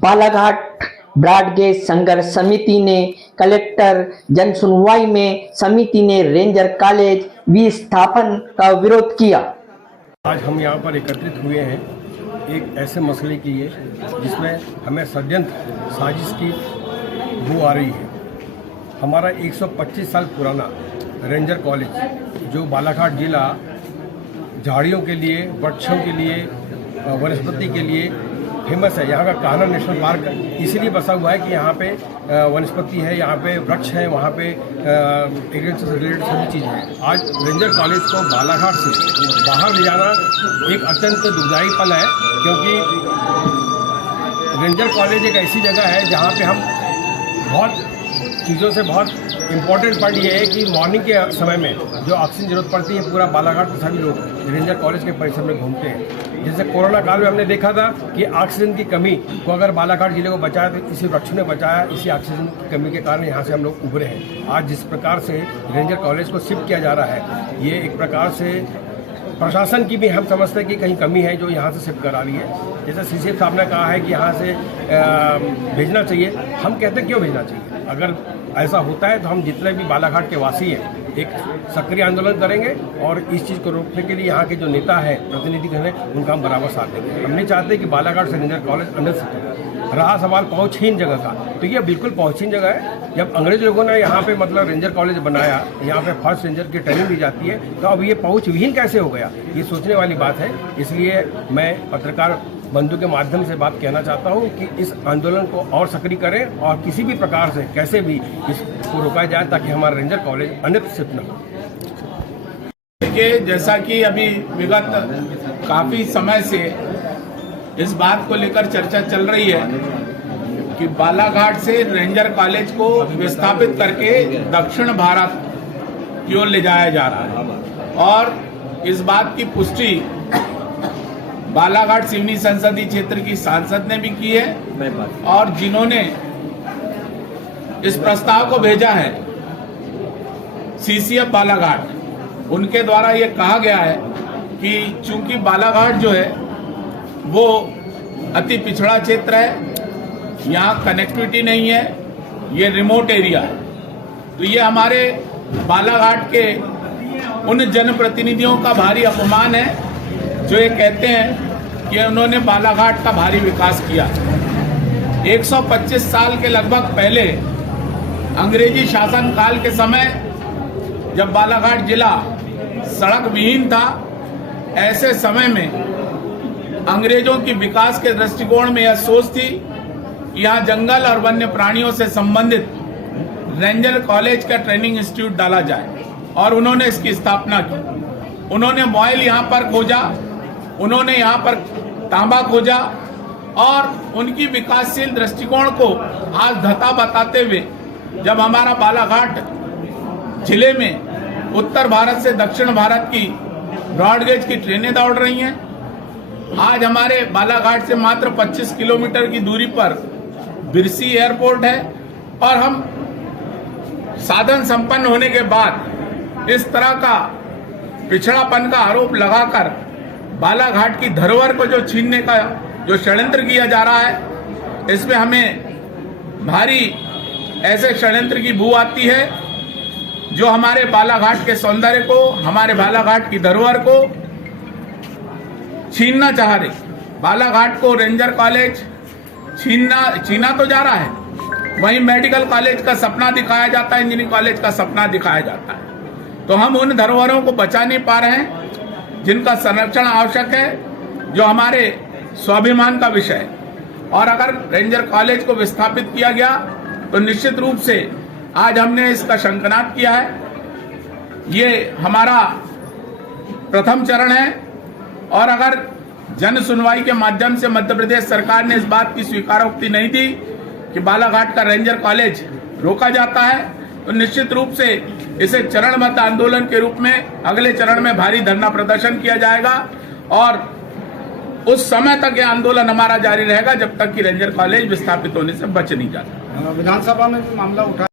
Balaghat broad gauge संघर्ष समिति ने कलेक्टर जन सुनवाई में समिति ने रेंजर कॉलेज विस्थापन का विरोध किया। आज हम यहाँ पर एकत्रित हुए हैं एक ऐसे मसले के लिए जिसमें हमें षड्यंत्र साजिश की बू आ रही है। हमारा 125 साल पुराना रेंजर कॉलेज जो बालाघाट जिला झाड़ियों के लिए, वृक्षों के लिए, वनस्पति के लिए फेमस है। यहाँ का कान्हा नेशनल पार्क इसीलिए बसा हुआ है कि यहाँ पे वनस्पति है, यहाँ पे वृक्ष है, वहाँ पे एग्रीकल्चर से रिलेटेड सभी चीज़ें हैं। आज रेंजर कॉलेज को बालाघाट से बाहर ले जाना एक अत्यंत दुखदायी पल है, क्योंकि रेंजर कॉलेज एक ऐसी जगह है जहाँ पे हम बहुत चीज़ों से बहुत इम्पोर्टेंट पॉइंट ये है कि मॉर्निंग के समय में जो ऑक्सीजन जरूरत पड़ती है, पूरा बालाघाट के सभी लोग रेंजर कॉलेज के परिसर में घूमते हैं। जैसे कोरोना काल में हमने देखा था कि ऑक्सीजन की कमी को अगर बालाघाट जिले को बचाया तो इसी वृक्ष ने बचाया। इसी ऑक्सीजन की कमी के कारण यहाँ से हम लोग उभरे हैं। आज जिस प्रकार से रेंजर कॉलेज को शिफ्ट किया जा रहा है, ये एक प्रकार से प्रशासन की भी हम समझते हैं कि कहीं कमी है जो यहाँ से शिफ्ट करा रही है। जैसे सीसीएफ साहब ने कहा है कि यहाँ से भेजना चाहिए, हम कहते हैं क्यों भेजना चाहिए। अगर ऐसा होता है तो हम जितने भी बालाघाट के वासी हैं एक सक्रिय आंदोलन करेंगे और इस चीज़ को रोकने के लिए यहाँ के जो नेता हैं, प्रतिनिधिगण हैं, उनका हम बराबर साथ देंगे। हम नहीं चाहते कि बालाघाट से रेंजर कॉलेज अंदर से रहा सवाल पहुँचहीन जगह का, तो ये बिल्कुल पहुँचहीन जगह है। जब अंग्रेज लोगों ने यहाँ पे मतलब रेंजर कॉलेज बनाया, यहाँ पे फर्स्ट रेंजर की ट्रेनिंग दी जाती है, तो अब ये पहुँचहीन कैसे हो गया, ये सोचने वाली बात है। इसलिए मैं पत्रकार बंधु के माध्यम से बात कहना चाहता हूँ कि इस आंदोलन को और सक्रिय करें और किसी भी प्रकार से कैसे भी इसको रोका जाए ताकि हमारा रेंजर कॉलेज अन्यत्र शिफ्ट न हो। देखिए, जैसा कि अभी विगत काफी समय से इस बात को लेकर चर्चा चल रही है कि बालाघाट से रेंजर कॉलेज को विस्थापित करके दक्षिण भारत की ओर ले जाया जा रहा है, और इस बात की पुष्टि बालाघाट सिवनी संसदीय क्षेत्र की सांसद ने भी की है, और जिन्होंने इस प्रस्ताव को भेजा है सीसीएफ बालाघाट, उनके द्वारा ये कहा गया है कि चूंकि बालाघाट जो है वो अति पिछड़ा क्षेत्र है, यहाँ कनेक्टिविटी नहीं है, ये रिमोट एरिया है, तो ये हमारे बालाघाट के उन जनप्रतिनिधियों का भारी अपमान है जो ये कहते हैं कि उन्होंने बालाघाट का भारी विकास किया। 125 साल के लगभग पहले अंग्रेजी शासन काल के समय जब बालाघाट जिला सड़क विहीन था, ऐसे समय में अंग्रेजों की विकास के दृष्टिकोण में यह सोच थी कि यहाँ जंगल और वन्य प्राणियों से संबंधित रेंजर कॉलेज का ट्रेनिंग इंस्टीट्यूट डाला जाए, और उन्होंने इसकी स्थापना की। उन्होंने मॉयल यहाँ पर खोजा, उन्होंने यहाँ पर तांबा खोजा, और उनकी विकासशील दृष्टिकोण को आज धता बताते हुए जब हमारा बालाघाट जिले में उत्तर भारत से दक्षिण भारत की ब्रॉडगेज की ट्रेनें दौड़ रही हैं, आज हमारे बालाघाट से मात्र 25 किलोमीटर की दूरी पर बिरसी एयरपोर्ट है, और हम साधन संपन्न होने के बाद इस तरह का पिछड़ापन का आरोप लगाकर बालाघाट की धरोहर को जो छीनने का जो षड्यंत्र किया जा रहा है, इसमें हमें भारी ऐसे षड्यंत्र की बू आती है जो हमारे बालाघाट के सौंदर्य को, हमारे बालाघाट की धरोहर को छीनना चाह रहे। बालाघाट को रेंजर कॉलेज छीना तो जा रहा है, वहीं मेडिकल कॉलेज का सपना दिखाया जाता है, इंजीनियरिंग कॉलेज का सपना दिखाया जाता है। तो हम उन धरोहरों को बचा नहीं पा रहे हैं जिनका संरक्षण आवश्यक है, जो हमारे स्वाभिमान का विषय है। और अगर रेंजर कॉलेज को विस्थापित किया गया तो निश्चित रूप से आज हमने इसका शंखनाद किया है। ये हमारा प्रथम चरण है, और अगर जन सुनवाई के माध्यम से मध्य प्रदेश सरकार ने इस बात की स्वीकारोक्ति नहीं दी कि बालाघाट का रेंजर कॉलेज रोका जाता है, तो निश्चित रूप से इसे चरणबद्ध आंदोलन के रूप में अगले चरण में भारी धरना प्रदर्शन किया जाएगा, और उस समय तक यह आंदोलन हमारा जारी रहेगा जब तक कि रेंजर कॉलेज विस्थापित होने से बच नहीं जाता। विधानसभा में भी मामला उठा